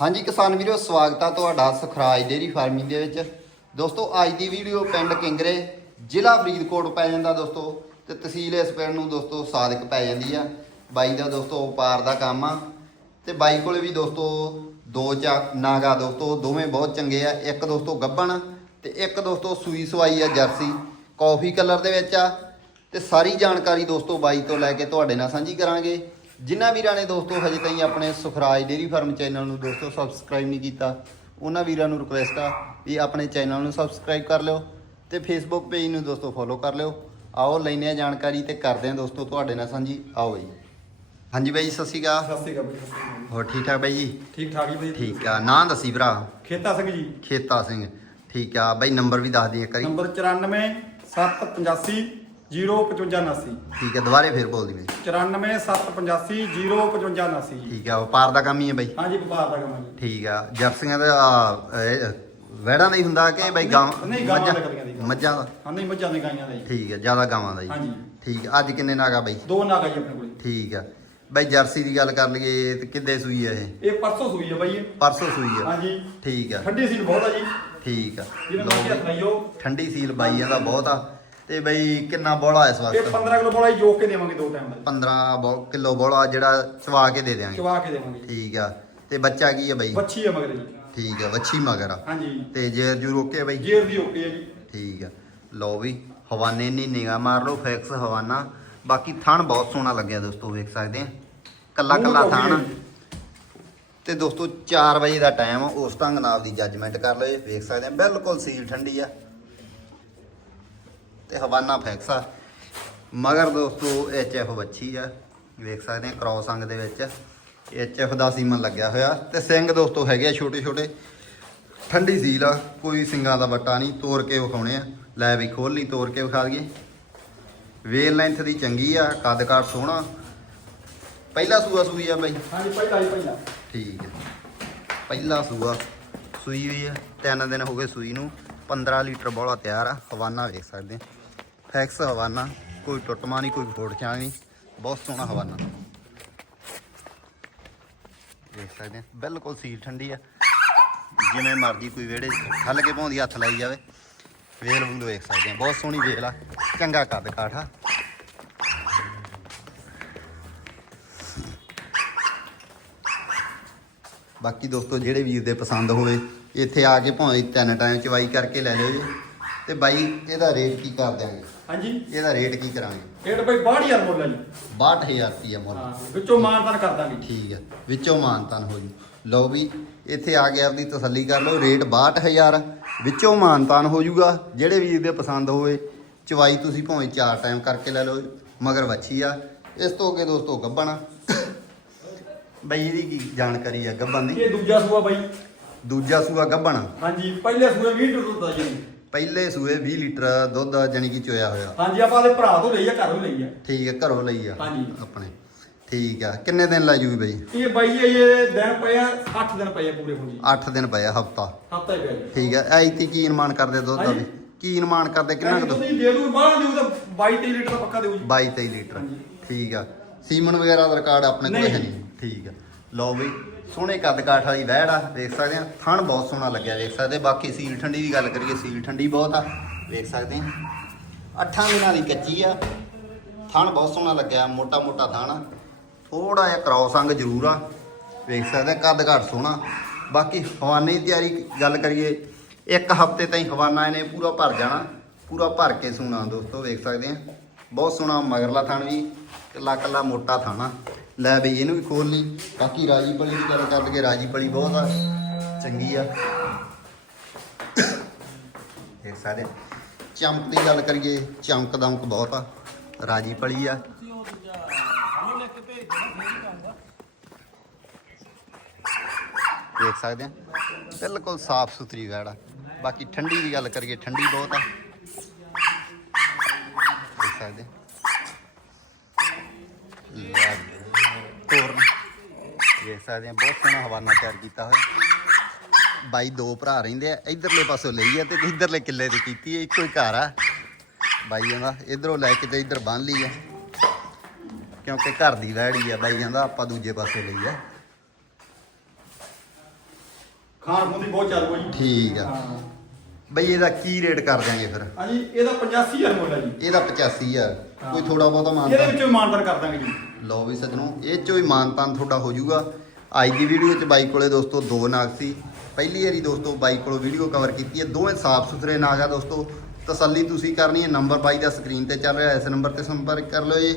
ਹਾਂਜੀ ਕਿਸਾਨ ਵੀਰੋ, ਸਵਾਗਤ ਆ ਤੁਹਾਡਾ ਸੁਖਰਾਜ ਡੇਰੀ ਫਾਰਮਿੰਗ ਦੇ ਵਿੱਚ। ਦੋਸਤੋ, ਅੱਜ ਦੀ ਵੀਡੀਓ ਪਿੰਡ ਕਿੰਗਰੇ, ਜ਼ਿਲ੍ਹਾ ਫਰੀਦਕੋਟ ਪੈ ਜਾਂਦਾ ਦੋਸਤੋ, ਤੇ ਤਹਿਸੀਲ ਇਸ ਪਿੰਡ ਨੂੰ ਦੋਸਤੋ ਸਾਦਕ ਪੈ ਜਾਂਦੀ ਆ। ਬਾਈ ਦਾ ਦੋਸਤੋ ਵਪਾਰ ਦਾ ਕੰਮ ਆ, ਤੇ ਬਾਈ ਕੋਲੇ ਵੀ ਦੋਸਤੋ ਦੋ ਚਾ ਨਾਗਾ ਦੋਸਤੋ, ਦੋਵੇਂ ਬਹੁਤ ਚੰਗੇ ਆ। ਇੱਕ ਦੋਸਤੋ ਗੱਬਣ, ਤੇ ਇੱਕ ਦੋਸਤੋ ਸੂਈ ਸਵਾਈ ਆ ਜਰਸੀ। ਕਾਫੀ ਕਲਰ ਦੇ ਵਿੱਚ ਆ, ਤੇ ਸਾਰੀ ਜਾਣਕਾਰੀ ਦੋਸਤੋ ਬਾਈ ਤੋਂ ਲੈ ਕੇ ਤੁਹਾਡੇ ਨਾਲ ਸਾਂਝੀ ਕਰਾਂਗੇ। ਜਿਨ੍ਹਾਂ ਵੀਰਾਂ ਨੇ ਦੋਸਤੋ ਹਜੇ ਤਾਈਂ ਆਪਣੇ ਸੁਖਰਾਜ ਡੇਰੀ ਫਾਰਮ ਚੈਨਲ ਨੂੰ ਦੋਸਤੋ ਸਬਸਕ੍ਰਾਈਬ ਨਹੀਂ ਕੀਤਾ ਉਹਨਾਂ ਵੀਰਾਂ ਨੂੰ ਰਿਕੁਐਸਟ ਆ ਵੀ ਆਪਣੇ ਚੈਨਲ ਨੂੰ ਸਬਸਕ੍ਰਾਈਬ ਕਰ ਲਿਓ ਤੇ ਫੇਸਬੁੱਕ ਪੇਜ ਨੂੰ ਦੋਸਤੋ ਫੋਲੋ ਕਰ ਲਿਓ। ਆਓ ਲੈਨੇ ਆ ਜਾਣਕਾਰੀ ਤੇ ਕਰਦੇ ਆ ਦੋਸਤੋ ਤੁਹਾਡੇ ਨਾਲ ਸਾਂਝੀ। ਆਓ ਜੀ। ਹਾਂਜੀ ਬਾਈ ਸਤਿ ਸ਼੍ਰੀ ਅਕਾਲ। ਸਤਿ ਸ਼੍ਰੀ ਅਕਾਲ ਬਾਈ, ਸਤਿ ਸ਼੍ਰੀ ਅਕਾਲ। ਹੋਰ ਠੀਕ ਠਾਕ ਬਾਈ ਜੀ? ਠੀਕ ਠਾਕ ਜੀ ਬਾਈ। ਠੀਕ ਆ। ਨਾਂ ਦੱਸੀ ਭਰਾ। ਖੇਤਾ ਸਿੰਘ ਜੀ। ਖੇਤਾ ਸਿੰਘ। ਠੀਕ ਆ। ਬਾਈ ਨੰਬਰ ਵੀ ਦੱਸ ਦੀ ਇੱਕ ਵਾਰੀ ਨੰਬਰ 94 785 05579 ਠੀਕ ਆ ਦੁਬਾਰੇ ਫੇਰ ਬੋਲ ਦੀ ਬਾਈ 94 785 05579 ਜੀ ਠੀਕ ਆ ਵਪਾਰ ਦਾ ਕੰਮ ਹੀ ਹੈ ਬਾਈ। ਹਾਂਜੀ ਵਪਾਰ ਦਾ ਕੰਮ ਹੈ ਜੀ। ਠੀਕ ਆ ਜਰਸੀਆਂ ਦਾ ਆਹ, ਇਹ, ਵਹਿੜਾਂ ਦਾ ਹੀ ਹੁੰਦਾ ਕਿ ਬਾਈ ਗਾਂ ਨਹੀਂ, ਗਾਵਾਂ ਦਾ ਕਰੀਆਂ ਦੀ। ਮੱਝਾਂ ਦਾ। ਹਾਂ ਨਹੀਂ ਮੱਝਾਂ ਦੇ ਗਾਈਆਂ ਦਾ ਜੀ। ਠੀਕ ਆ ਜ਼ਿਆਦਾ ਗਾਵਾਂ ਦਾ ਜੀ। ਹਾਂਜੀ। ਠੀਕ ਆ ਅੱਜ ਕਿੰਨੇ ਨਾਗਾ ਬਾਈ? ਦੋ ਨਾਗ ਆ ਜੀ ਆਪਣੇ ਕੋਲੇ। ਠੀਕ ਆ। ਬਾਈ ਜਰਸੀ ਦੀ ਗੱਲ ਕਰ ਲਈਏ ਤੇ ਕਿੱਦੇ ਸੂਈ ਆ ਇਹ? ਇਹ ਪਰਸੋਂ ਸੂਈ ਹੈ ਬਾਈ ਇਹ। ਪਰਸੋਂ ਸੂਈ ਆ। ਹਾਂਜੀ। ਠੀਕ ਆ। ਠੰਡੀ ਸੀਲ ਬਹੁਤ ਆ ਜੀ। ਠੀਕ ਆ। ਲਓ ਬਈ, ਠੰਡੀ ਸੀਲ ਬਾਈਆਂ ਦਾ ਬਹੁਤ ਆ। ਤੇ ਬਈ ਕਿੰਨਾ ਬੋਲਾ ਇਸ ਇਹ ਵਾਸਤੇ? 15 ਕਿਲੋ ਬੋਲਾ ਜੋਕ ਕੇ ਦੇਵਾਂਗੇ ਦੋ ਟਾਈਮ ਦਾ 15 ਕਿਲੋ ਬੋਲਾ ਜਿਹੜਾ ਚਵਾ ਕੇ ਦੇ ਦਿਆਂਗੇ। ਚਵਾ ਕੇ ਦੇਵਾਂਗੇ। ਠੀਕ ਆ। ਤੇ ਬੱਚਾ ਕੀ ਆ ਬਾਈ? ਵੱਛੀ ਹੈ ਮਗਰ ਜੀ। ਠੀਕ ਆ ਵੱਛੀ ਮਗਰ ਆ। ਹਾਂਜੀ। ਤੇ ਜੇ ਜੂ ਰੋਕੇ ਬਾਈ? ਜੇਰ ਦੀ ਓਕੇ ਹੈ ਜੀ। ਠੀਕ ਆ। ਲਓ ਵੀ ਹਵਾਨੇ ਨਹੀਂ ਨਿਗਾ ਮਾਰ ਲਓ ਫੈਕਸ ਹਵਾਨਾ। ਬਾਕੀ ਥਣ ਬਹੁਤ ਸੋਹਣਾ ਲੱਗਿਆ ਦੋਸਤੋ ਵੇਖ ਸਕਦੇ ਆ। ਕੱਲਾ ਕੱਲਾ ਥਣ। ਤੇ ਦੋਸਤੋ 4 ਵਜੇ ਦਾ ਟਾਈਮ ਆ ਉਸ ਢੰਗ ਨਾਲ ਦੀ ਜੱਜਮੈਂਟ ਕਰ ਲਓ ਵੇਖ ਸਕਦੇ ਆ ਬਿਲਕੁਲ ਸੀਲ ਠੰਡੀ ਆ। ਤੇ ਹਵਾਨਾ ਫੈਕਸ ਮਗਰ ਦੋਸਤੋ ਐਚਐਫ ਵੱਛੀ ਆ। ਵੇਖ ਸਕਦੇ ਆ ਕ੍ਰੋਸ ਅੰਗ ਦੇ ਵਿੱਚ। ਐਚਐਫ ਦਾ ਸੀਮਨ ਲੱਗਿਆ ਹੋਇਆ। ਤੇ ਸਿੰਘ ਦੋਸਤੋ ਹੈਗੇ ਆ ਛੋਟੇ ਛੋਟੇ। ਠੰਡੀ ਸੀਲ ਆ ਕੋਈ ਸਿੰਗਾਂ ਦਾ ਵੱਟਾ ਨਹੀਂ ਤੋੜ ਕੇ ਵਿਖਾਉਣੇ ਆ। ਲੈ ਵੀ ਖੋਲ ਲਈ ਤੋੜ ਕੇ ਵਿਖਾ ਦਈਏ। ਵੇਲ ਲੈਂਥ ਦੀ ਚੰਗੀ ਆ ਕੱਦ ਕਾਠ ਸੋਹਣਾ। ਪਹਿਲਾ ਸੂਆ ਸੂਈ ਆ ਬਾਈ? ਹਾਂਜੀ ਪਹਿਲਾ ਜੀ ਪਹਿਲਾ। ਠੀਕ ਹੈ ਪਹਿਲਾ ਸੂਆ ਸੂਈ ਹੋਈ ਆ। ਤਿੰਨ ਦਿਨ ਹੋ ਗਏ ਸੂਈ ਨੂੰ। 15 ਲੀਟਰ ਬੋਲਾ ਤਿਆਰ ਆ। ਹਵਾਨਾ ਵੇਖ ਸਕਦੇ ਆ। ਫੈਕਸ ਹਵਾਨਾ, ਕੋਈ ਟੁੱਟਮਾ ਨਹੀਂ, ਕੋਈ ਫੋੜ ਛਾਂ ਨਹੀਂ, ਬਹੁਤ ਸੋਹਣਾ ਹਵਾਨਾ। ਵੇਖ ਸਕਦੇ ਆ ਬਿਲਕੁਲ ਸੀਲ ਠੰਡੀ ਆ। ਜਿਵੇਂ ਮਰਜ਼ੀ ਕੋਈ ਵਿਹੜੇ 'ਚ ਠੱਲ ਕੇ ਪਾਉਂਦੀ ਹੱਥ ਲਾਈ ਜਾਵੇ। ਵੇਲ ਵੂਲ ਵੇਖ ਸਕਦੇ ਆ ਬਹੁਤ ਸੋਹਣੀ ਵੇਲ ਆ, ਚੰਗਾ ਕੱਦ ਕਾਠ ਆ। ਬਾਕੀ ਦੋਸਤੋ, ਜਿਹੜੇ ਵੀਰ ਦੇ ਪਸੰਦ ਹੋਵੇ ਇੱਥੇ ਆ ਕੇ ਭਾਵੇਂ ਤਿੰਨ ਟਾਈਮ ਚਵਾਈ ਕਰਕੇ ਲੈ ਲਿਓ ਜੀ। ਤੇ ਬਾਈ ਇਹਦਾ ਰੇਟ ਕੀ ਕਰ ਦਿਆਂਗੇ? ਹਾਂਜੀ। ਇਹਦਾ ਰੇਟ ਕੀ ਕਰਾਂਗੇ? ਇਹ ਬਾਈ 62000 ਮੁੱਲ ਹੈ ਜੀ। 62000 ਰੁਪਏ ਮੁੱਲ। ਹਾਂ ਵਿੱਚੋਂ ਮਾਨਤਾਨ ਕਰ ਦਾਂਗੇ। ਠੀਕ ਹੈ ਵਿੱਚੋਂ ਮਾਨਤਨ ਹੋ ਜੂ। ਲਓ ਵੀ ਇੱਥੇ ਆ ਕੇ ਆਪਦੀ ਤਸੱਲੀ ਕਰ ਲਓ ਰੇਟ 62000 ਵਿੱਚੋਂ ਮਾਨਤਨ ਹੋ ਜੂਗਾ ਜਿਹੜੇ ਵੀਰ ਦੇ ਪਸੰਦ ਹੋਵੇ। ਚਵਾਈ ਤੁਸੀਂ ਭਾਵੇਂ ਚਾਰ ਟਾਈਮ ਕਰਕੇ ਲੈ ਲਓ ਮਗਰ ਵੱਛੀ ਆ। ਇਸ ਤੋਂ ਅੱਗੇ ਦੋਸਤੋ ਗੱਬਣ। ਬਈ ਇਹਦੀ ਕੀ ਜਾਣਕਾਰੀ ਆ? ਗੱਬਣ ਦੀ? ਇਹ ਦੂਜਾ ਸੂਆ ਬਾਈ। ਦੂਜਾ ਸੂਆ ਗੱਬਣ। ਹਾਂਜੀ ਪਹਿਲੇ ਸੂਏ 20 ਲੀਟਰ ਦੁੱਧ ਆ ਜੀ। ਪਹਿਲੇ ਸੂਏ 20 ਲੀਟਰ ਦੁੱਧ ਜਾਨੀ ਕਿ ਚੋਇਆ ਹੋਇਆ। ਹਾਂਜੀ ਆਪਾਂ ਦੇ ਭਰਾ ਤੋਂ ਲਈ ਆ ਘਰੋਂ ਲਈ ਆ। ਠੀਕ ਹੈ ਘਰੋਂ ਲਈ ਆ ਹਾਂਜੀ। ਆਪਣੇ। ਠੀਕ ਆ ਕਿੰਨੇ ਦਿਨ ਲੈ ਜੂਗੀ ਬਈ? ਇਹ ਬਾਈ ਇਹ ਦਿਨ ਪਏ ਆ 8 ਦਿਨ ਪਏ ਆ ਪੂਰੇ ਹੁਣ ਜੀ। 8 ਦਿਨ ਪਏ ਹਫਤਾ। ਹਫਤਾ ਹੀ ਪਿਆ ਜੀ ਠੀਕ ਹੈ ਐ ਤੀ ਕੀ ਅਨੁਮਾਨ ਕਰਦੇ ਦੁੱਧ ਦਾ ਵੀ? ਹਾਂਜੀ। ਕੀ ਅਨੁਮਾਨ ਕਰਦੇ ਕਿੰਨਾ ਕੁ ਦੁੱਧ? ਤੁਸੀਂ ਦੇ ਦੂ ਬਾਹਰ ਦਿਓ ਤਾਂ 22 23 ਲੀਟਰ ਦਾ ਪੱਕਾ ਦਿਓ ਜੀ। 22 23 ਲੀਟਰ। ਹਾਂਜੀ। ਠੀਕ ਆ। ਸੀਮਨ ਵਗੈਰਾ ਦਾ ਰਿਕਾਰਡ ਆਪਣੇ ਕੋਲ ਹੈ। ਨਹੀਂ। ਠੀਕ ਆ। ਲਓ ਬਈ ਸੋਹਣੇ ਕੱਦ ਕਾਠ ਵਾਲੀ ਵਹਿੜ ਆ, ਵੇਖ ਸਕਦੇ ਆ। ਥਣ ਬਹੁਤ ਸੋਹਣਾ ਲੱਗਿਆ, ਵੇਖ ਸਕਦੇ ਬਾਕੀ ਸੀਲ ਠੰਡੀ ਦੀ ਗੱਲ ਕਰੀਏ, ਸੀਲ ਠੰਡੀ ਬਹੁਤ ਆ, ਵੇਖ ਸਕਦੇ ਆ। ਅੱਠਾਂ ਦਿਨਾਂ ਦੀ ਕੱਚੀ ਆ। ਥਣ ਬਹੁਤ ਸੋਹਣਾ ਲੱਗਿਆ ਮੋਟਾ ਮੋਟਾ ਥਣ ਆ। ਥੋੜਾ ਜਿਹਾ ਕ੍ਰੋਸ ਅੰਗ ਜ਼ਰੂਰ ਆ, ਵੇਖ ਸਕਦੇ ਆ, ਕੱਦ ਘੱਟ ਸੋਹਣਾ। ਬਾਕੀ ਹਵਾਨੇ ਦੀ ਤਿਆਰੀ ਗੱਲ ਕਰੀਏ, ਇੱਕ ਹਫ਼ਤੇ ਤਾਈਂ ਹਵਾਨਾ ਇਹਨੇ ਪੂਰਾ ਭਰ ਜਾਣਾ, ਪੂਰਾ ਭਰ ਕੇ ਸੂਣਾ ਦੋਸਤੋ, ਵੇਖ ਸਕਦੇ ਆ। ਬਹੁਤ ਸੋਹਣਾ ਮਗਰਲਾ ਥਣ ਵੀ ਕੱਲਾ ਕੱਲਾ ਮੋਟਾ ਥਾਣਾ ਲੈ ਬਈ ਇਹਨੂੰ ਵੀ ਖੋਲ ਲਈ। ਬਾਕੀ ਰਾਜੀ ਪਲੀ ਦੀ ਗੱਲ ਕਰ ਲਈਏ ਰਾਜੀ ਪਲੀ ਬਹੁਤ ਆ। ਚੰਗੀ ਆ। ਦੇਖ ਸਕਦੇ ਚਮਕ ਦੀ ਗੱਲ ਕਰੀਏ, ਚਮਕ ਦਮਕ ਬਹੁਤ ਆ। ਰਾਜੀ ਪਲੀ ਆ। ਦੇਖ ਸਕਦੇ ਆ। ਬਿਲਕੁਲ ਸਾਫ਼ ਸੁਥਰੀ ਵੈੜ ਆ। ਬਾਕੀ ਠੰਡੀ ਦੀ ਗੱਲ ਕਰੀਏ, ਠੰਡੀ ਬਹੁਤ ਆ। ਦੇਖ ਸਕਦੇ ਆ। ਲੈ ਤੋਰਨ ਦੇਖ ਸਕਦੇ ਆ ਬਹੁਤ ਸੋਹਣਾ ਹਵਾਨਾ ਤਿਆਰ ਕੀਤਾ ਹੋਇਆ। ਬਾਈ ਦੋ ਭਰਾ ਰਹਿੰਦੇ ਆ ਇਧਰਲੇ ਪਾਸੋਂ ਲਈ ਆ ਤੇ ਇਧਰਲੇ ਕਿੱਲੇ ਤੇ ਕੀਤੀ ਆ ਇੱਕੋ ਹੀ ਘਰ ਆ। ਬਾਈ ਕਹਿੰਦਾ ਇਧਰੋਂ ਲੈ ਕੇ ਤੇ ਇਧਰ ਬੰਨ ਲਈ ਆ। ਕਿਉਂਕਿ ਘਰ ਦੀ ਵੈੜੀ ਆ ਬਾਈ ਕਹਿੰਦਾ ਆਪਾਂ ਦੂਜੇ ਪਾਸੇ ਲਈ ਆ। ਖਾਣ ਖੂਨ ਦੀ ਬਹੁਤ ਚੱਲ ਜੀ ਠੀਕ ਆ। ਬਈ ਇਹਦਾ ਕੀ ਰੇਟ ਕਰ ਦਿਆਂਗੇ ਫਿਰ? ਹਾਂਜੀ ਇਹਦਾ 85000 ਮੁੱਲ ਹੈ ਜੀ। ਇਹਦਾ 85000 ਹਾਂ। ਕੋਈ ਥੋੜਾ ਬਹੁਤਾ ਇਹਦੇ ਮਾਨਤਾ ਵਿੱਚੋਂ ਇਮਾਨਦਾਰ ਕਰ ਦਾਂਗੇ ਜੀ। ਲਓ ਵੀ ਸੱਜਣੋ ਇਹ ਚੋਂ ਹੀ ਮਾਨਤਾਨ ਤੁਹਾਡਾ ਹੋ ਜਾਊਗਾ। ਅੱਜ ਦੀ ਵੀਡੀਓ 'ਚ ਬਾਈ ਕੋਲੇ ਦੋਸਤੋ ਦੋ ਨਾਗ ਸੀ। ਪਹਿਲੀ ਵਾਰੀ ਦੋਸਤੋ ਬਾਈ ਕੋਲੋਂ ਵੀਡੀਓ ਕਵਰ ਕੀਤੀ ਹੈ। ਦੋਵੇਂ ਸਾਫ਼ ਸੁਥਰੇ ਨਾਗ ਆ ਦੋਸਤੋ। ਤਸੱਲੀ ਤੁਸੀਂ ਕਰਨੀ ਹੈ। ਨੰਬਰ ਬਾਈ ਦਾ ਸਕਰੀਨ ਤੇ ਚੱਲ ਰਿਹਾ। ਇਸ ਨੰਬਰ ਤੇ ਸੰਪਰਕ ਕਰ ਲਓ ਜੀ।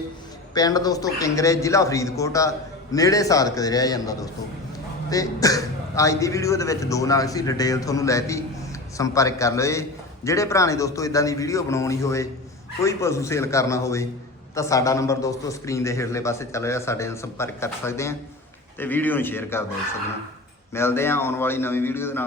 ਪਿੰਡ ਦੋਸਤੋ ਕਿੰਗਰੇ, ਜ਼ਿਲ੍ਹਾ ਫਰੀਦਕੋਟ ਆ। ਨੇੜੇ ਸਾਦਕ ਦੇ ਰਿਹਾ ਜਾਂਦਾ ਦੋਸਤੋ। ਤੇ ਅੱਜ ਦੀ ਵੀਡੀਓ ਦੇ ਵਿੱਚ ਦੋ ਨਾਗ ਸੀ। ਡਿਟੇਲ ਤੁਹਾਨੂੰ ਲੈਤੀ। ਸੰਪਰਕ ਕਰ ਲਓ ਜੀ। ਜਿਹੜੇ ਭਰਾ ਨੇ ਦੋਸਤੋ ਇਦਾਂ ਦੀ ਵੀਡੀਓ ਬਣਾਉਣੀ ਹੋਵੇ, ਕੋਈ ਪਸ਼ੂ ਸੇਲ ਕਰਨਾ ਹੋਵੇ, ਤਾਂ ਸਾਡਾ ਨੰਬਰ ਦੋਸਤੋ ਸਕਰੀਨ ਦੇ ਹੇਠਲੇ ਪਾਸੇ ਚੱਲ ਰਿਹਾ। ਸਾਡੇ ਨਾਲ ਸੰਪਰਕ ਕਰ ਸਕਦੇ ਆ ਤੇ ਵੀਡੀਓ ਨੂੰ ਸ਼ੇਅਰ ਕਰ ਦਿਓ ਸਭ ਨੂੰ। ਮਿਲਦੇ ਹਾਂ ਆਉਣ ਵਾਲੀ ਨਵੀਂ ਵੀਡੀਓ ਦੇ ਨਾਲ।